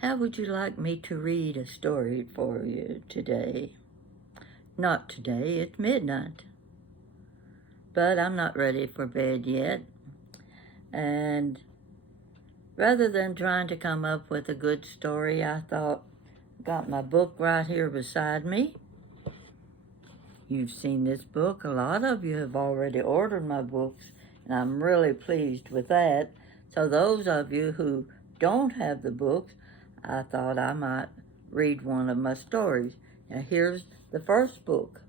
How would you like me to read a story for you today? Not today, it's midnight. But I'm not ready for bed yet. And rather than trying to come up with a good story, I thought, got my book right here beside me. You've seen this book. A lot of you have already ordered my books, and I'm really pleased with that. So those of you who don't have the books, I thought I might read one of my stories. Now here's the first book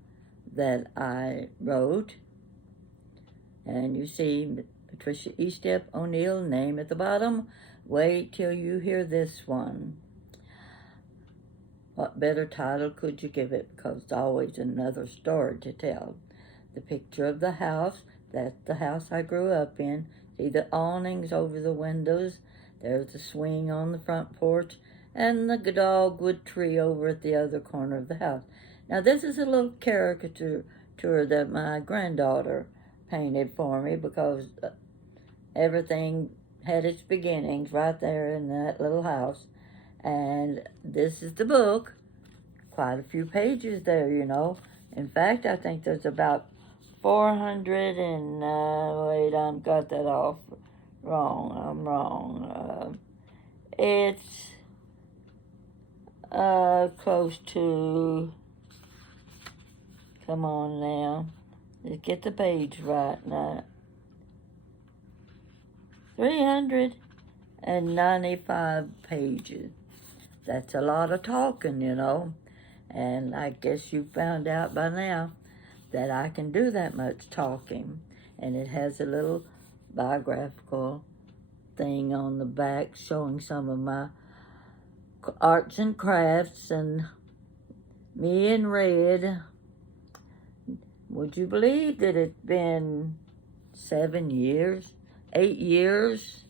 that I wrote, and you see Patricia Estep O'Neill name at the bottom. Wait till you hear this one. What better title could you give it? Because it's always another story to tell. The picture of the house, that's the house I grew up in. See the awnings over the windows. There's the swing on the front porch and the dogwood tree over at the other corner of the house. Now this is a little caricature that my granddaughter painted for me because everything had its beginnings right there in that little house. And this is the book. Quite a few pages there, you know. In fact, I think there's about 400 and, wait, I've got that off wrong. I'm wrong. It's close to, come on now, let's get the page right now. 395 pages. That's a lot of talking, you know. And I guess you found out by now that I can do that much talking. And it has a little biographical thing on the back showing some of my arts and crafts and me in red. Would you believe that it's been 7 years, 8 years,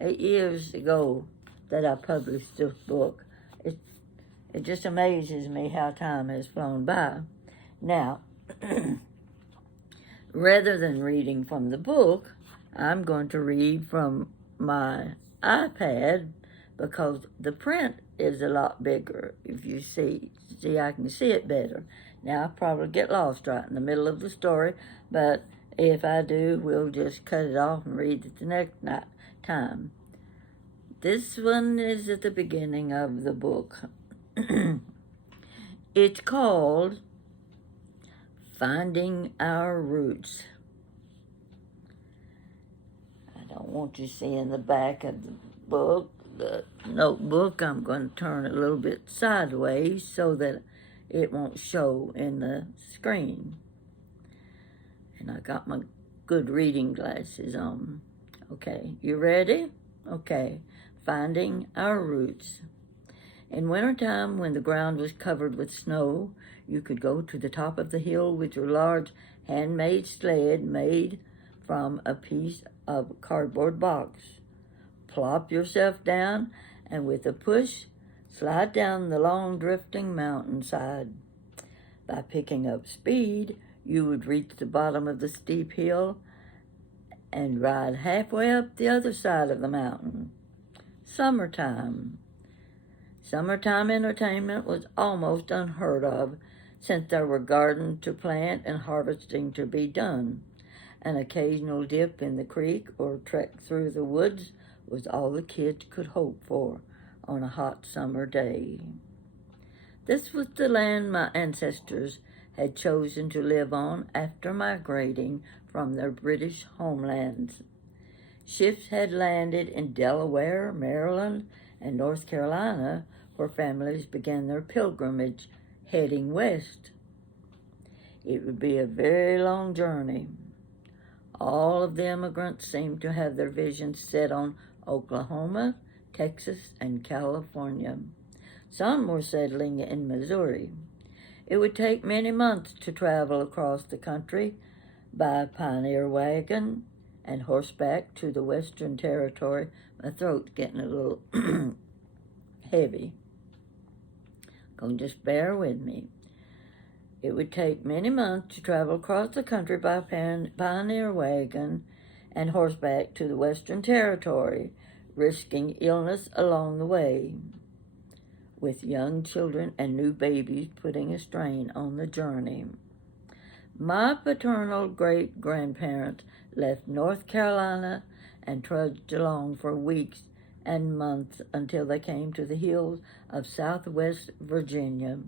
8 years ago that I published this book. It just amazes me how time has flown by. Now, rather than reading from the book, I'm going to read from my iPad because the print is a lot bigger. If you see, I can see it better. Now, I'll probably get lost right in the middle of the story, but if I do, we'll just cut it off and read it the next time. This one is at the beginning of the book. It's called Finding Our Roots. I don't want you seeing the back of the book, the notebook. I'm going to turn it a little bit sideways so that it won't show in the screen. And I got my good reading glasses on. Okay, you ready? Okay. Finding Our Roots. In wintertime, when the ground was covered with snow, you could go to the top of the hill with your large handmade sled made from a piece of cardboard box. Plop yourself down, and with a push, slide down the long drifting mountainside. By picking up speed, you would reach the bottom of the steep hill and ride halfway up the other side of the mountain. Summertime. Summertime entertainment was almost unheard of, since there were gardens to plant and harvesting to be done. An occasional dip in the creek or trek through the woods was all the kids could hope for on a hot summer day. This was the land my ancestors had chosen to live on after migrating from their British homelands. Ships had landed in Delaware, Maryland, and North Carolina, where families began their pilgrimage heading west. It would be a very long journey. All of the immigrants seemed to have their visions set on Oklahoma, Texas, and California. Some were settling in Missouri. It would take many months to travel across the country by pioneer wagon and horseback to the Western Territory. My throat's getting a little heavy. Just bear with me. It would take many months to travel across the country by pioneer wagon and horseback to the Western Territory, risking illness along the way, with young children and new babies putting a strain on the journey. My paternal great-grandparents left North Carolina and trudged along for weeks and months until they came to the hills of southwest Virginia.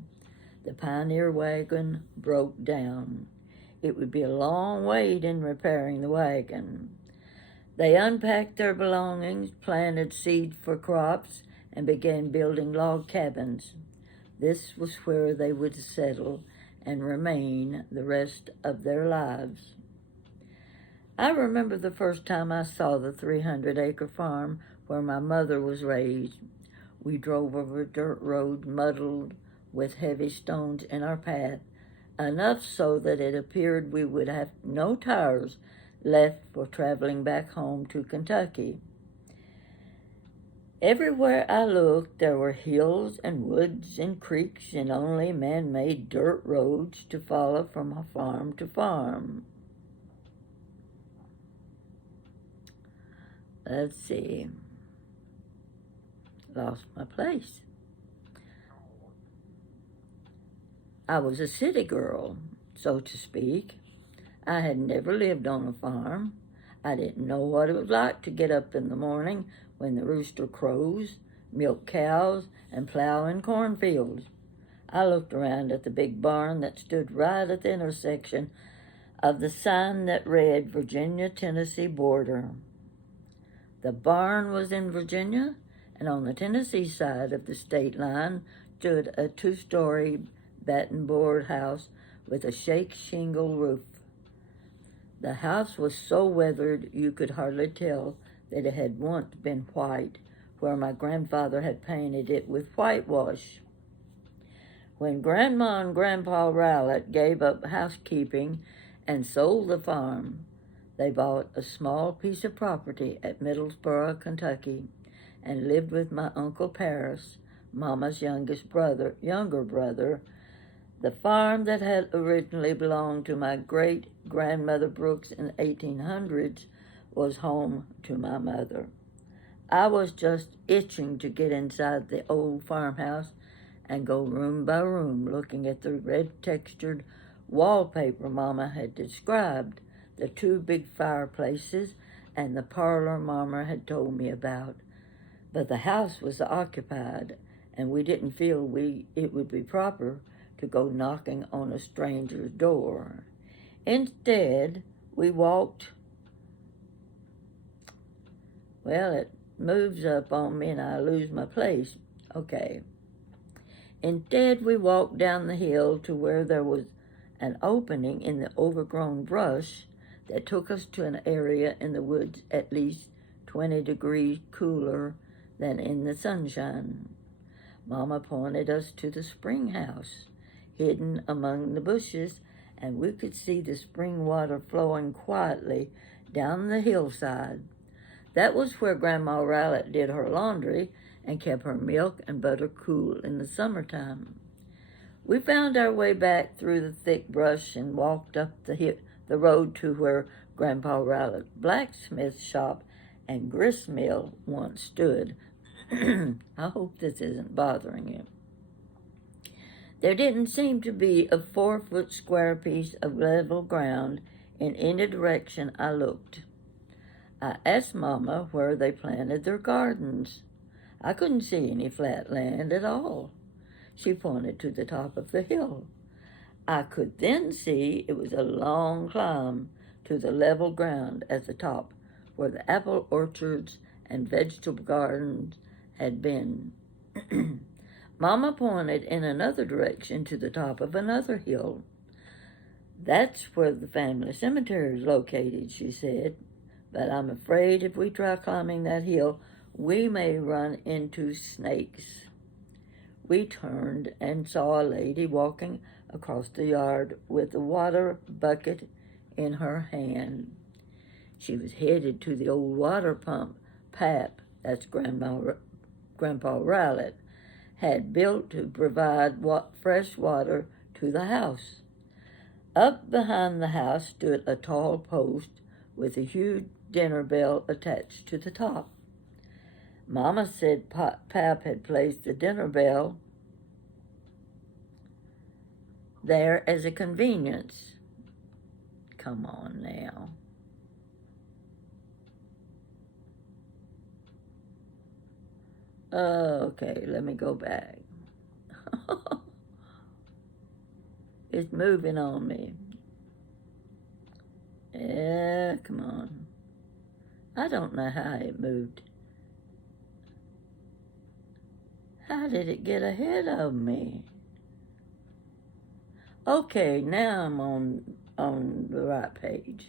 The pioneer wagon broke down. It would be a long wait in repairing the wagon. They unpacked their belongings, planted seed for crops, and began building log cabins. This was where they would settle and remain the rest of their lives. I remember the first time I saw the 300-acre farm where my mother was raised. We drove over a dirt road muddled with heavy stones in our path, enough so that it appeared we would have no tires left for traveling back home to Kentucky. Everywhere I looked, there were hills and woods and creeks and only man-made dirt roads to follow from farm to farm. Let's see. Lost my place. I was a city girl, so to speak. I had never lived on a farm. I didn't know what it was like to get up in the morning when the rooster crows, milk cows, and plow in cornfields. I looked around at the big barn that stood right at the intersection of the sign that read Virginia-Tennessee border. The barn was in Virginia, and on the Tennessee side of the state line stood a 2-story batten board house with a shake shingle roof. The house was so weathered you could hardly tell that it had once been white, where my grandfather had painted it with whitewash. When Grandma and Grandpa Rowlett gave up housekeeping and sold the farm, they bought a small piece of property at Middlesboro, Kentucky, and lived with my Uncle Paris, Mama's younger brother. The farm that had originally belonged to my great-grandmother Brooks in the 1800s was home to my mother. I was just itching to get inside the old farmhouse and go room by room looking at the red-textured wallpaper Mama had described, the 2 big fireplaces, and the parlor Mama had told me about. But the house was occupied, and we didn't feel it would be proper to go knocking on a stranger's door. Instead, we walked. Well, it moves up on me and I lose my place. Okay. Instead, we walked down the hill to where there was an opening in the overgrown brush that took us to an area in the woods at least 20 degrees cooler than in the sunshine. Mama pointed us to the spring house, hidden among the bushes, and we could see the spring water flowing quietly down the hillside. That was where Grandma Rowlett did her laundry and kept her milk and butter cool in the summertime. We found our way back through the thick brush and walked up the road to where Grandpa Rowlett's blacksmith shop and grist mill once stood. I hope this isn't bothering you. There didn't seem to be a 4-foot square piece of level ground in any direction I looked. I asked Mama where they planted their gardens. I couldn't see any flat land at all. She pointed to the top of the hill. I could then see it was a long climb to the level ground at the top, where the apple orchards and vegetable gardens had been. Mama pointed in another direction to the top of another hill. That's where the family cemetery is located, she said, but I'm afraid if we try climbing that hill, we may run into snakes. We turned and saw a lady walking across the yard with a water bucket in her hand. She was headed to the old water pump Pap, that's Grandpa Rowlett, had built to provide fresh water to the house. Up behind the house stood a tall post with a huge dinner bell attached to the top. Mama said Pap had placed the dinner bell there as a convenience. Come on now. Okay, let me go back. It's moving on me. Yeah, come on. I don't know how it moved. How did it get ahead of me? Okay, now I'm on the right page.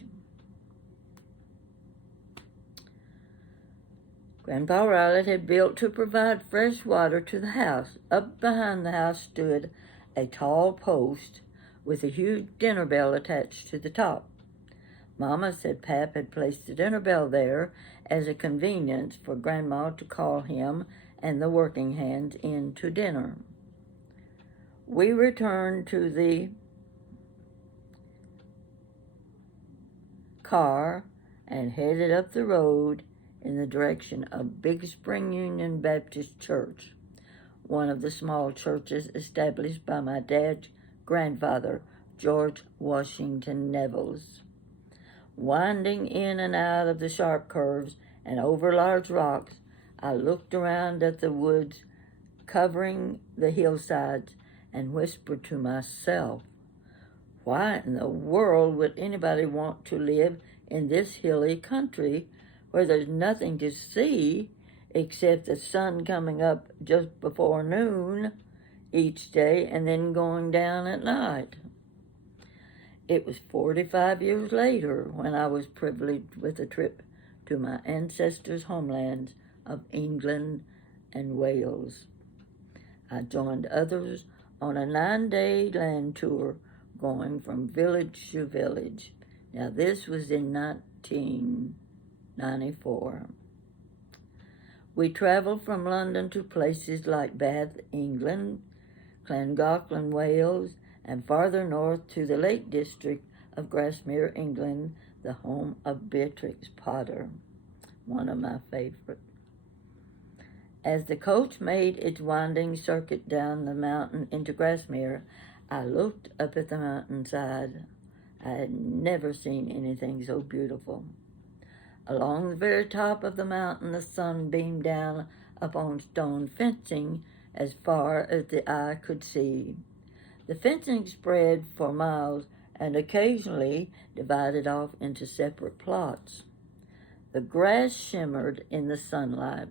Grandpa Riley had built to provide fresh water to the house. Up behind the house stood a tall post with a huge dinner bell attached to the top. Mama said Pap had placed the dinner bell there as a convenience for Grandma to call him and the working hands in to dinner. We returned to the car and headed up the road in the direction of Big Spring Union Baptist Church, one of the small churches established by my dad's grandfather, George Washington Nevels. Winding in and out of the sharp curves and over large rocks, I looked around at the woods covering the hillsides and whispered to myself, why in the world would anybody want to live in this hilly country where there's nothing to see except the sun coming up just before noon each day and then going down at night? It was 45 years later when I was privileged with a trip to my ancestors' homelands of England and Wales. I joined others on a 9-day land tour going from village to village. Now this was in 1994. We traveled from London to places like Bath, England, Llangollen, Wales, and farther north to the Lake District of Grasmere, England, the home of Beatrix Potter, one of my favorites. As the coach made its winding circuit down the mountain into Grasmere, I looked up at the mountainside. I had never seen anything so beautiful. Along the very top of the mountain, the sun beamed down upon stone fencing as far as the eye could see. The fencing spread for miles and occasionally divided off into separate plots. The grass shimmered in the sunlight.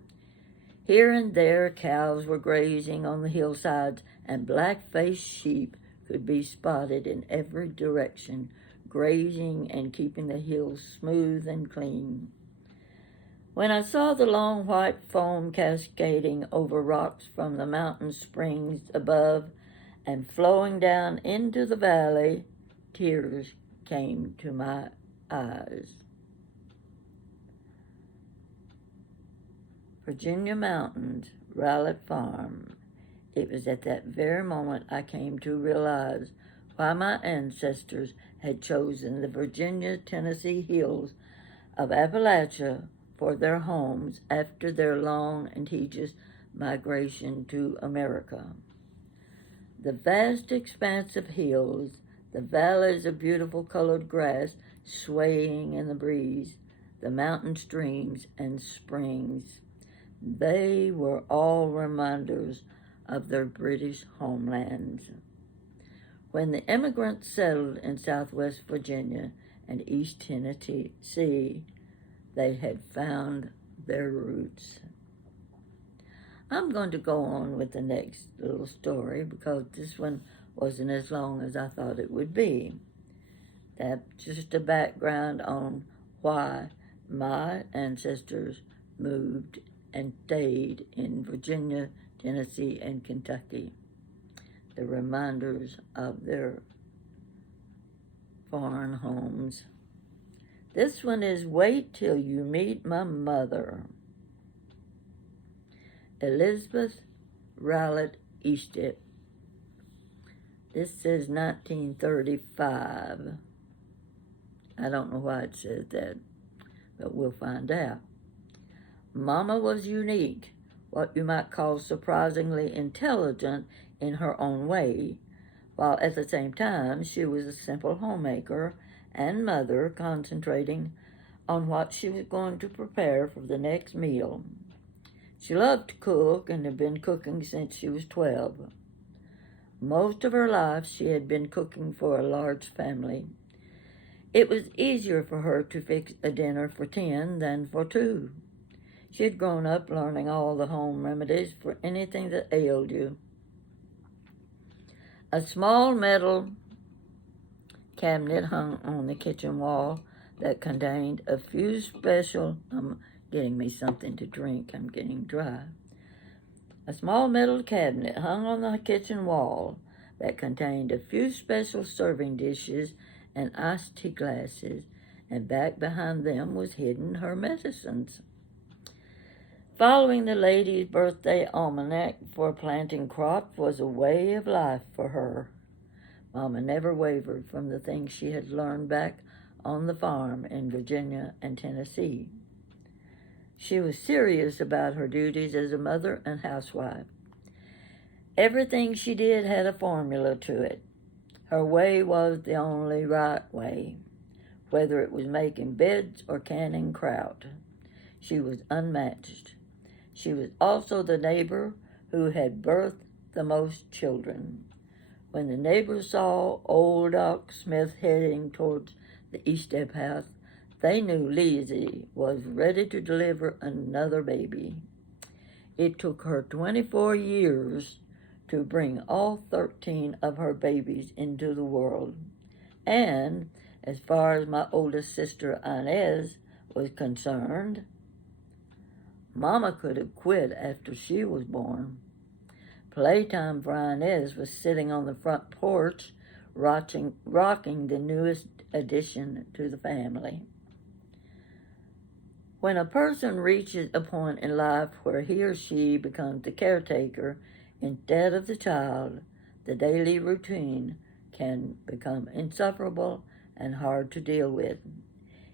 Here and there cows were grazing on the hillsides, and black-faced sheep could be spotted in every direction, grazing and keeping the hills smooth and clean. When I saw the long white foam cascading over rocks from the mountain springs above and flowing down into the valley, tears came to my eyes. Virginia Mountains, Rowlett Farm. It was at that very moment I came to realize why my ancestors had chosen the Virginia-Tennessee hills of Appalachia for their homes after their long and tedious migration to America. The vast expanse of hills, the valleys of beautiful colored grass swaying in the breeze, the mountain streams and springs, they were all reminders of their British homelands. When the immigrants settled in southwest Virginia and East Tennessee, they had found their roots. I'm going to go on with the next little story because this one wasn't as long as I thought it would be. That's just a background on why my ancestors moved and stayed in Virginia, Tennessee, and Kentucky. The reminders of their foreign homes. This one is Wait Till You Meet My Mother. Elizabeth Rowlett Easton. This says 1935. I don't know why it says that, but we'll find out. Mama was unique, what you might call surprisingly intelligent in her own way, while at the same time she was a simple homemaker and mother concentrating on what she was going to prepare for the next meal. She loved to cook and had been cooking since she was 12. Most of her life she had been cooking for a large family. It was easier for her to fix a dinner for 10 than for 2. She had grown up learning all the home remedies for anything that ailed you. A small metal cabinet hung on the kitchen wall that contained a few special... I'm getting me something to drink. I'm getting dry. A small metal cabinet hung on the kitchen wall that contained a few special serving dishes and iced tea glasses, and back behind them was hidden her medicines. Following the lady's birthday almanac for planting crops was a way of life for her. Mama never wavered from the things she had learned back on the farm in Virginia and Tennessee. She was serious about her duties as a mother and housewife. Everything she did had a formula to it. Her way was the only right way, whether it was making beds or canning kraut. She was unmatched. She was also the neighbor who had birthed the most children. When the neighbors saw old Doc Smith heading towards the Eastep house, they knew Lizzie was ready to deliver another baby. It took her 24 years to bring all 13 of her babies into the world. And as far as my oldest sister Inez was concerned, Mama could have quit after she was born. Playtime for Inez was sitting on the front porch rocking the newest addition to the family. When a person reaches a point in life where he or she becomes the caretaker instead of the child, the daily routine can become insufferable and hard to deal with.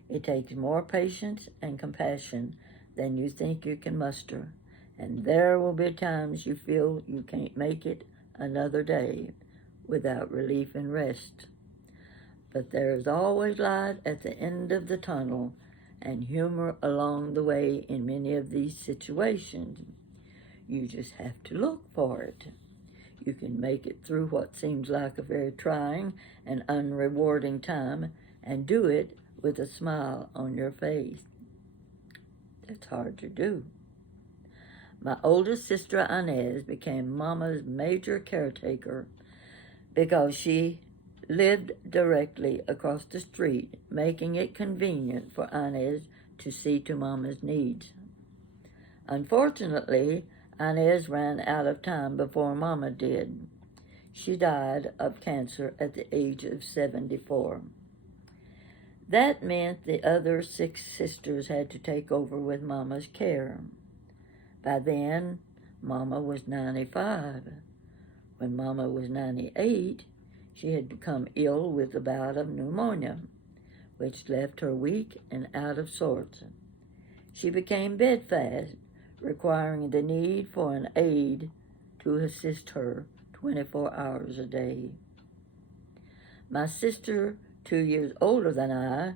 It takes more patience and compassion than you think you can muster, and there will be times you feel you can't make it another day without relief and rest. But there is always light at the end of the tunnel and humor along the way in many of these situations. You just have to look for it. You can make it through what seems like a very trying and unrewarding time and do it with a smile on your face. That's hard to do. My oldest sister Inez became Mama's major caretaker because she lived directly across the street, making it convenient for Inez to see to Mama's needs. Unfortunately, Inez ran out of time before Mama did. She died of cancer at the age of 74. That meant the other 6 sisters had to take over with Mama's care. By then, Mama was 95. When Mama was 98, she had become ill with a bout of pneumonia, which left her weak and out of sorts. She became bedfast, requiring the need for an aide to assist her 24 hours a day. My sister, 2 years older than I,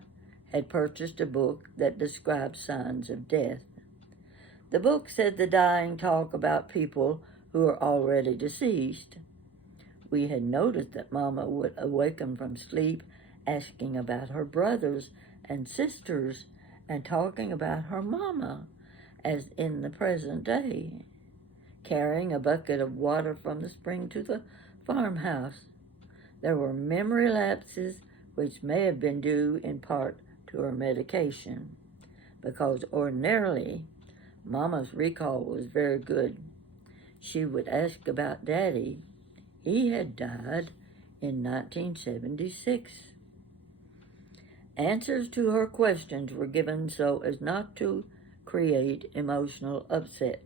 had purchased a book that described signs of death. The book said the dying talk about people who are already deceased. We had noticed that Mama would awaken from sleep asking about her brothers and sisters and talking about her Mama as in the present day, carrying a bucket of water from the spring to the farmhouse. There were memory lapses which may have been due in part to her medication, because ordinarily Mama's recall was very good. She would ask about Daddy. He had died in 1976. Answers to her questions were given so as not to create emotional upset.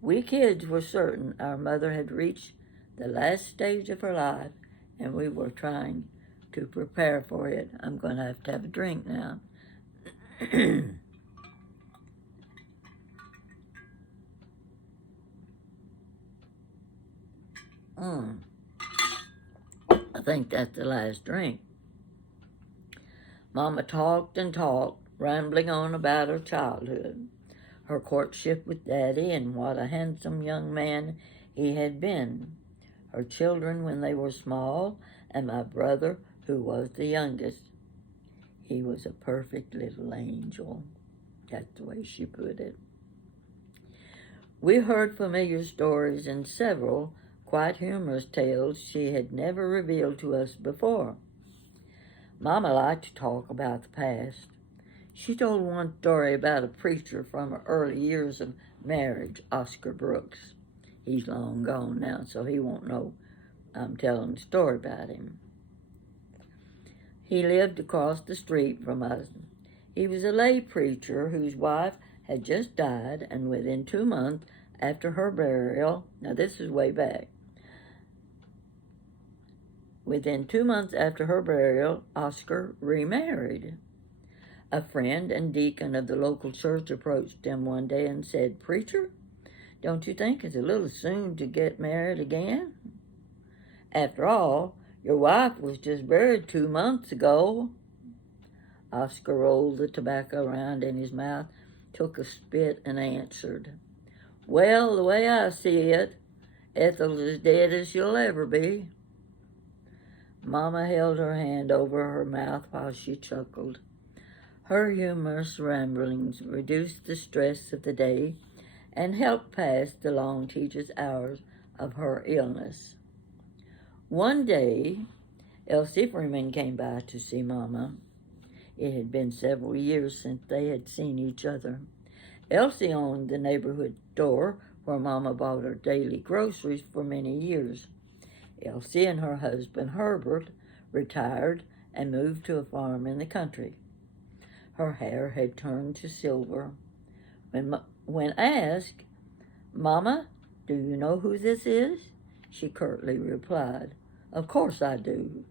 We kids were certain our mother had reached the last stage of her life, and we were trying to prepare for it. I'm going to have a drink now. I think that's the last drink. Mama talked and talked, rambling on about her childhood, her courtship with Daddy, and what a handsome young man he had been, her children when they were small, and my brother, who was the youngest. He was a perfect little angel. That's the way she put it. We heard familiar stories and several quite humorous tales she had never revealed to us before. Mama liked to talk about the past. She told one story about a preacher from her early years of marriage, Oscar Brooks. He's long gone now, so he won't know I'm telling a story about him. He lived across the street from us. He was a lay preacher whose wife had just died, and within 2 months after her burial, now this is way back, within 2 months after her burial, Oscar remarried. A friend and deacon of the local church approached him one day and said, "Preacher, don't you think it's a little soon to get married again? After all, your wife was just buried 2 months ago." Oscar rolled the tobacco around in his mouth, took a spit, and answered, "Well, the way I see it, Ethel's as dead as she'll ever be." Mama held her hand over her mouth while she chuckled. Her humorous ramblings reduced the stress of the day and helped pass the long tedious hours of her illness. One day, Elsie Freeman came by to see Mama. It had been several years since they had seen each other. Elsie owned the neighborhood store where Mama bought her daily groceries for many years. Elsie and her husband, Herbert, retired and moved to a farm in the country. Her hair had turned to silver. When asked, "Mama, do you know who this is?" she curtly replied, "Of course I do.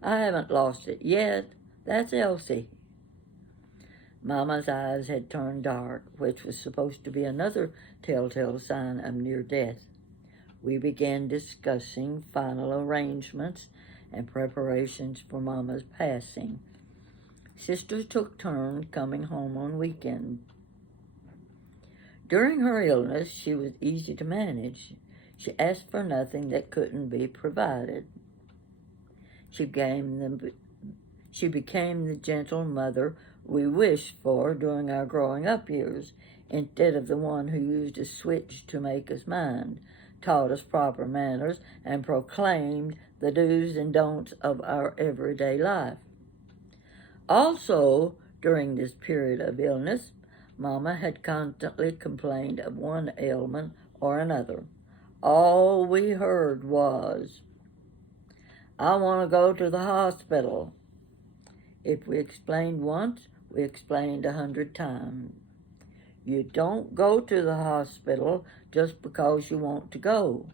I haven't lost it yet. That's Elsie." Mama's eyes had turned dark, which was supposed to be another telltale sign of near death. We began discussing final arrangements and preparations for Mama's passing. Sisters took turns coming home on weekends. During her illness, she was easy to manage. She asked for nothing that couldn't be provided. She became the gentle mother we wished for during our growing up years, instead of the one who used a switch to make us mind, taught us proper manners, and proclaimed the do's and don'ts of our everyday life. Also, during this period of illness, Mama had constantly complained of one ailment or another. All we heard was, "I want to go to the hospital." If we explained once, we explained 100 times. You don't go to the hospital just because you want to go.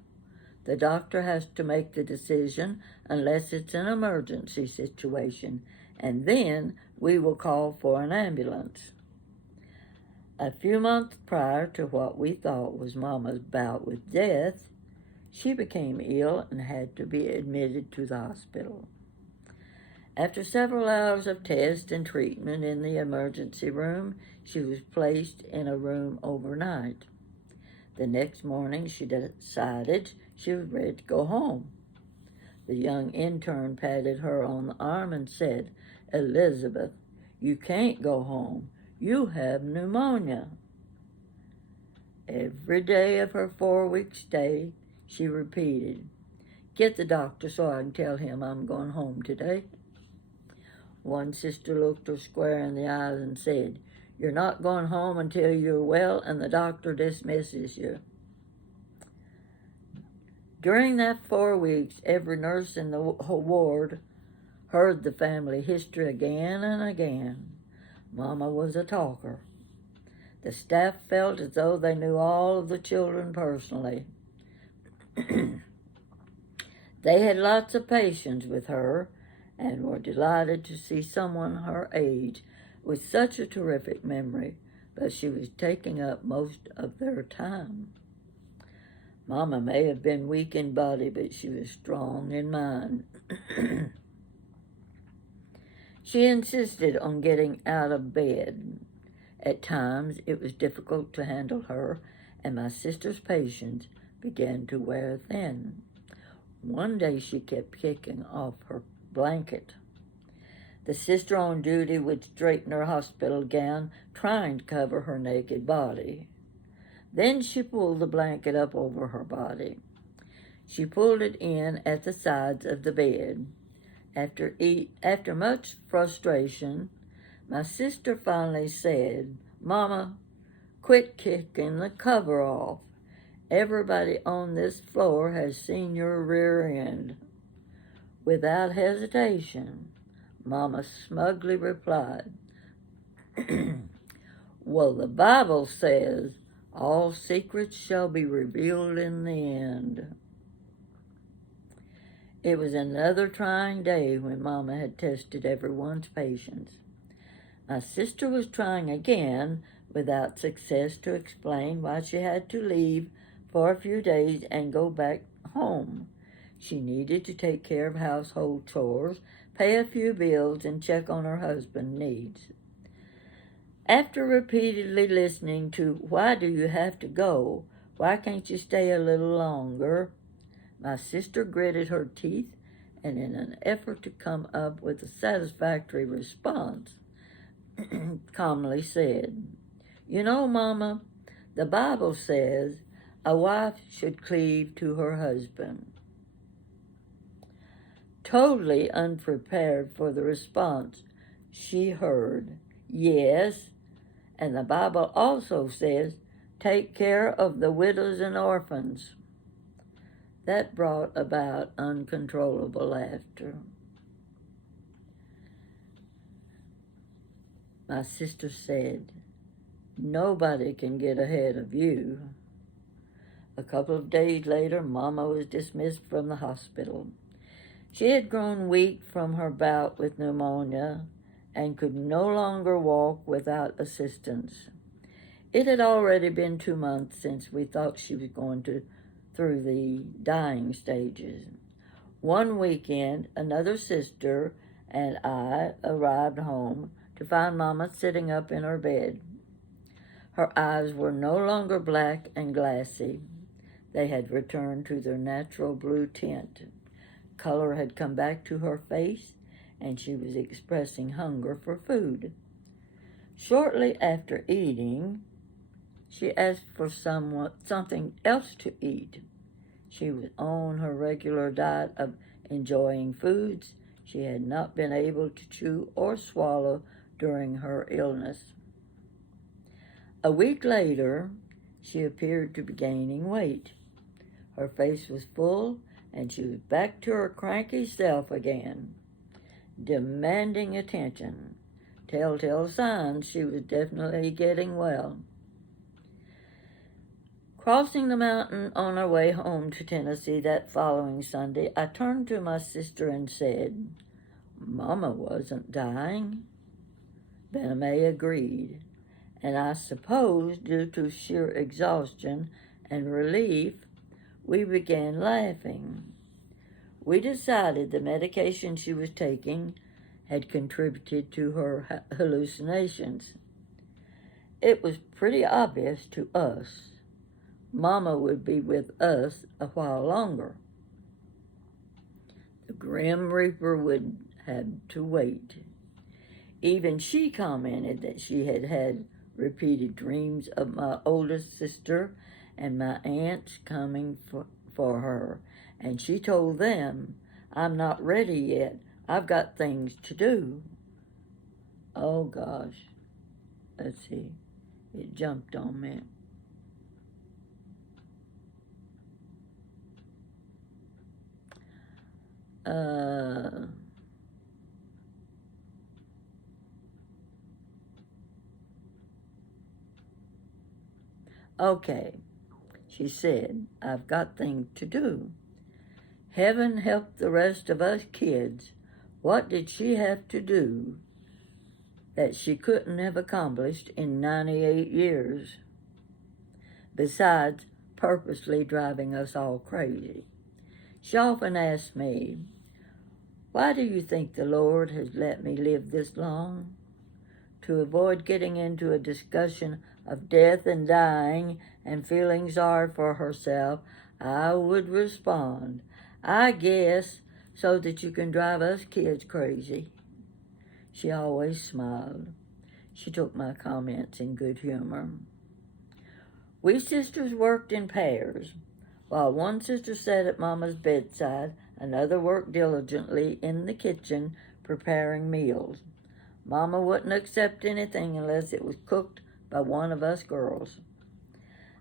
The doctor has to make the decision unless it's an emergency situation, and then we will call for an ambulance. A few months prior to what we thought was Mama's bout with death, she became ill and had to be admitted to the hospital. After several hours of tests and treatment in the emergency room, she was placed in a room overnight. The next morning, she decided she was ready to go home. The young intern patted her on the arm and said, "Elizabeth, you can't go home. You have pneumonia." Every day of her 4-week stay, she repeated, "Get the doctor so I can tell him I'm going home today." One sister looked her square in the eyes and said, "You're not going home until you're well and the doctor dismisses you." During that 4 weeks, every nurse in the ward heard the family history again and again. Mama was a talker. The staff felt as though they knew all of the children personally. They had lots of patience with her and were delighted to see someone her age with such a terrific memory, but she was taking up most of their time. Mama may have been weak in body, but she was strong in mind. She insisted on getting out of bed. At times it was difficult to handle her, and my sister's patience began to wear thin. One day she kept kicking off her blanket. The sister on duty would straighten her hospital gown, trying to cover her naked body. Then she pulled the blanket up over her body. She pulled it in at the sides of the bed. After much frustration, my sister finally said, "Mama, quit kicking the cover off. Everybody on this floor has seen your rear end." Without hesitation, Mama smugly replied, "Well, the Bible says, all secrets shall be revealed in the end." It was another trying day when Mama had tested everyone's patience. My sister was trying again without success to explain why she had to leave for a few days and go back home. She needed to take care of household chores, pay a few bills, and check on her husband's needs. After repeatedly listening to, "Why do you have to go? Why can't you stay a little longer?" my sister gritted her teeth and, in an effort to come up with a satisfactory response, calmly said, "You know, Mama, the Bible says a wife should cleave to her husband." Totally unprepared for the response, she heard, "Yes, and the Bible also says, take care of the widows and orphans." That brought about uncontrollable laughter. My sister said, "Nobody can get ahead of you." A couple of days later, Mama was dismissed from the hospital. She had grown weak from her bout with pneumonia and could no longer walk without assistance. It had already been 2 months since we thought she was going through the dying stages. One weekend, another sister and I arrived home to find Mama sitting up in her bed. Her eyes were no longer black and glassy. They had returned to their natural blue tint. Color had come back to her face, and she was expressing hunger for food. Shortly after eating, she asked for something else to eat. She was on her regular diet of enjoying foods she had not been able to chew or swallow during her illness. A week later, she appeared to be gaining weight. Her face was full, and she was back to her cranky self again, demanding attention. Telltale signs she was definitely getting well. Crossing the mountain on our way home to Tennessee that following Sunday, I turned to my sister and said, "Mama wasn't dying." Benna May agreed, and I suppose due to sheer exhaustion and relief, we began laughing. We decided the medication she was taking had contributed to her hallucinations. It was pretty obvious to us Mama would be with us a while longer. The Grim Reaper would have to wait. Even she commented that she had had repeated dreams of my oldest sister and my aunts coming for her, and she told them, "I'm not ready yet. I've got things to do." Oh gosh, let's see, it jumped on me. Okay, she said, "I've got things to do." Heaven help the rest of us kids. What did she have to do that she couldn't have accomplished in 98 years? Besides, purposely driving us all crazy. She often asks me, "Why do you think the Lord has let me live this long?" To avoid getting into a discussion of death and dying and feeling sorry for herself, I would respond, "I guess so that you can drive us kids crazy." She always smiled. She took my comments in good humor. We sisters worked in pairs. While one sister sat at Mama's bedside, another worked diligently in the kitchen preparing meals. Mama wouldn't accept anything unless it was cooked by one of us girls.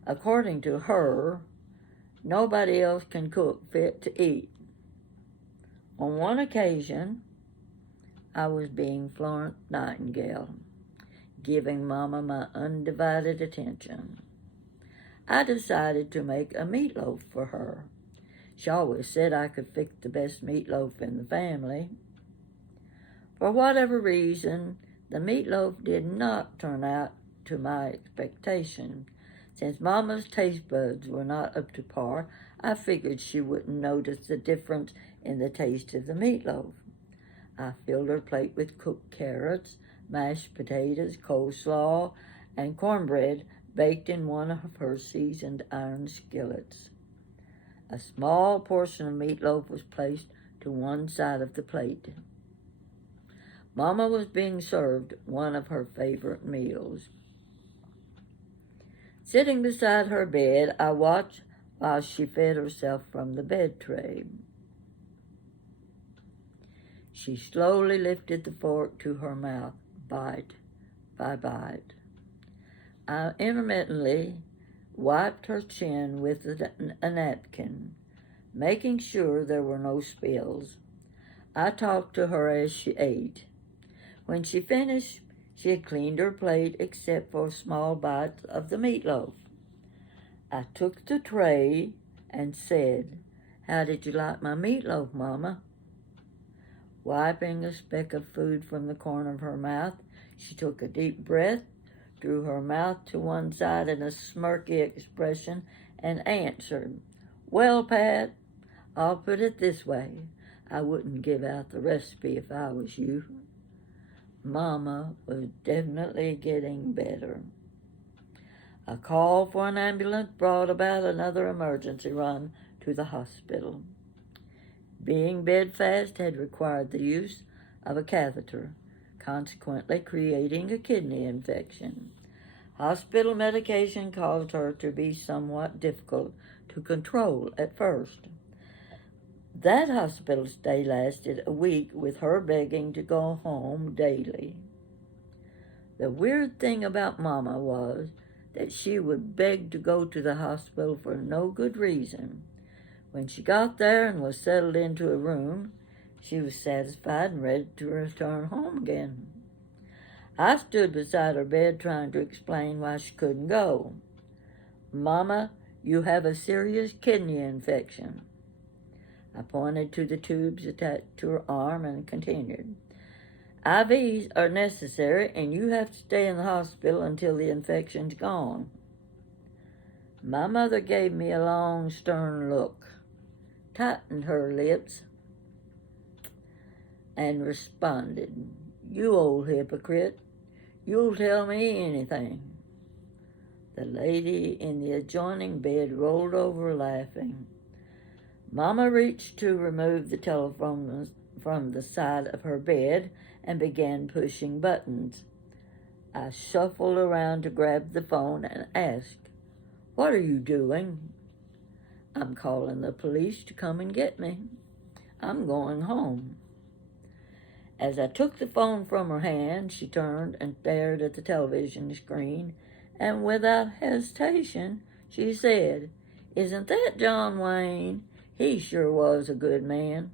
According to her, nobody else can cook fit to eat. On one occasion, I was being Florence Nightingale, giving Mama my undivided attention. I decided to make a meatloaf for her. She always said I could fix the best meatloaf in the family. For whatever reason, the meatloaf did not turn out to my expectation. Since Mama's taste buds were not up to par, I figured she wouldn't notice the difference in the taste of the meatloaf. I filled her plate with cooked carrots, mashed potatoes, coleslaw, and cornbread baked in one of her seasoned iron skillets. A small portion of meatloaf was placed to one side of the plate. Mama was being served one of her favorite meals. Sitting beside her bed, I watched while she fed herself from the bed tray. She slowly lifted the fork to her mouth, bite by bite. I intermittently wiped her chin with a napkin, making sure there were no spills. I talked to her as she ate. When she finished, she had cleaned her plate except for small bites of the meatloaf. I took the tray and said, "How did you like my meatloaf, Mama?" Wiping a speck of food from the corner of her mouth, she took a deep breath, drew her mouth to one side in a smirky expression, and answered, "Well, Pat, I'll put it this way. I wouldn't give out the recipe if I was you." Mama was definitely getting better. A call for an ambulance brought about another emergency run to the hospital. Being bedfast had required the use of a catheter, consequently creating a kidney infection. Hospital medication caused her to be somewhat difficult to control at first. That hospital stay lasted a week with her begging to go home daily. The weird thing about Mama was that she would beg to go to the hospital for no good reason. When she got there and was settled into a room, she was satisfied and ready to return home again. I stood beside her bed trying to explain why she couldn't go. "Mama, you have a serious kidney infection." I pointed to the tubes attached to her arm and continued, "IVs are necessary, and you have to stay in the hospital until the infection's gone." My mother gave me a long, stern look, tightened her lips, and responded, "You old hypocrite, you'll tell me anything." The lady in the adjoining bed rolled over laughing. Mama reached to remove the telephone from the side of her bed and began pushing buttons. I shuffled around to grab the phone and asked, "What are you doing?" "I'm calling the police to come and get me. I'm going home." As I took the phone from her hand, she turned and stared at the television screen, and without hesitation, she said, "Isn't that John Wayne? He sure was a good man."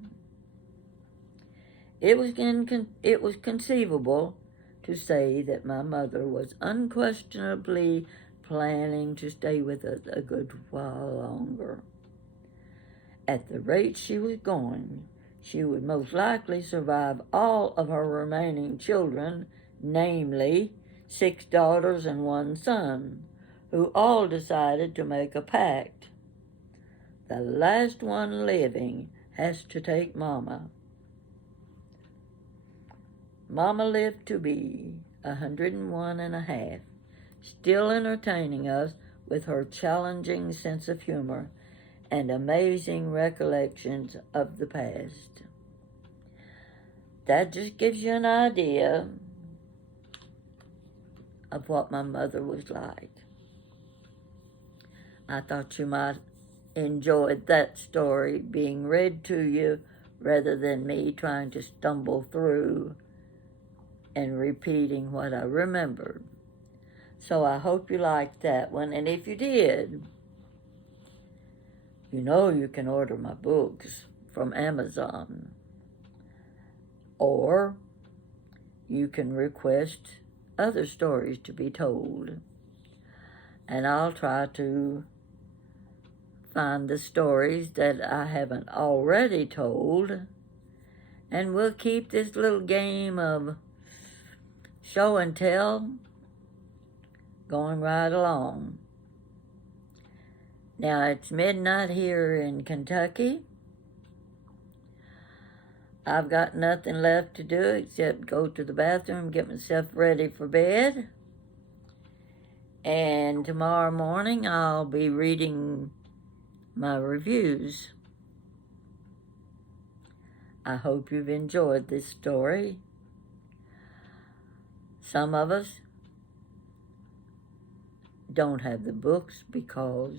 It was conceivable to say that my mother was unquestionably planning to stay with us a good while longer. At the rate she was going, she would most likely survive all of her remaining children, namely 6 daughters and 1 son. who all decided to make a pact. The last one living has to take Mama. Mama lived to be 101 and a half, still entertaining us with her challenging sense of humor and amazing recollections of the past. That just gives you an idea of what my mother was like. I thought you might enjoy that story being read to you rather than me trying to stumble through and repeating what I remembered. So I hope you liked that one, and if you did, you know you can order my books from Amazon, or you can request other stories to be told, and I'll try to find the stories that I haven't already told, and we'll keep this little game of show and tell going right along. Now it's midnight here in Kentucky. I've got nothing left to do except go to the bathroom, get myself ready for bed. And tomorrow morning I'll be reading my reviews. I hope you've enjoyed this story. Some of us don't have the books because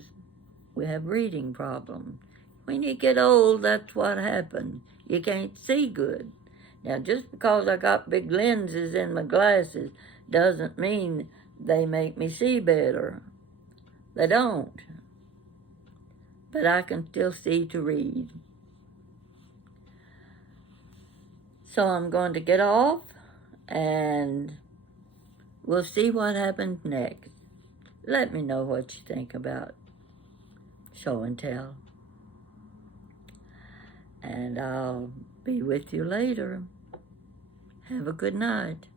we have reading problems. When you get old, that's what happens. You can't see good. Now, just because I got big lenses in my glasses doesn't mean they make me see better. They don't. But I can still see to read. So I'm going to get off, and we'll see what happens next. Let me know what you think about show and tell. And I'll be with you later. Have a good night.